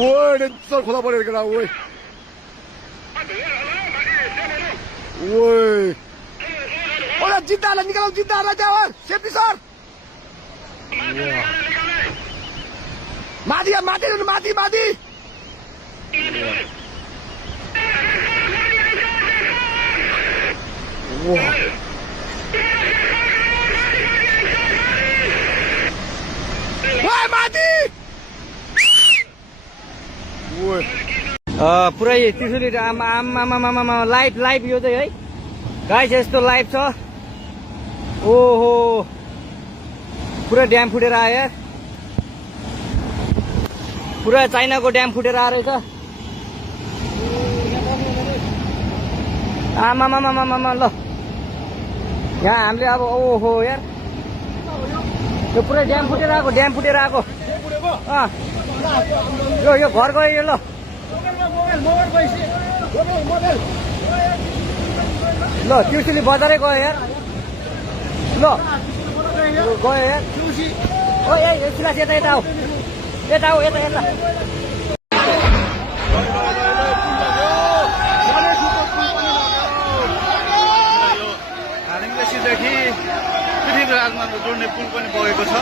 ओए डेन्जर खोला पऱ्यो केटा ओए ओए ओए जिद्दालाई निकालौ जिद्दालाई त्यहाँ सेफ्टी सर माथि माथि माथि माथि माथि पुरै त्रिशुली आमा लाइभ लाइभ यो चाहिँ है गाइस यस्तो लाइभ छ ओहो पुरा ड्याम फुटेर आयो यार पुरा चाइनाको ड्याम फुटेर आएर रहेछ आमा ल यहाँ हामीले अब ओहो यार यो पुरै ड्याम फुटेर आएको यो घर गयो यो ल त्रिशुली बजारै गयो यार ल गयो यार ओ ए सिलास यता यता आऊ यता देखि पृथ्वीराजमा जोड्ने पुल पनि बगेको छ।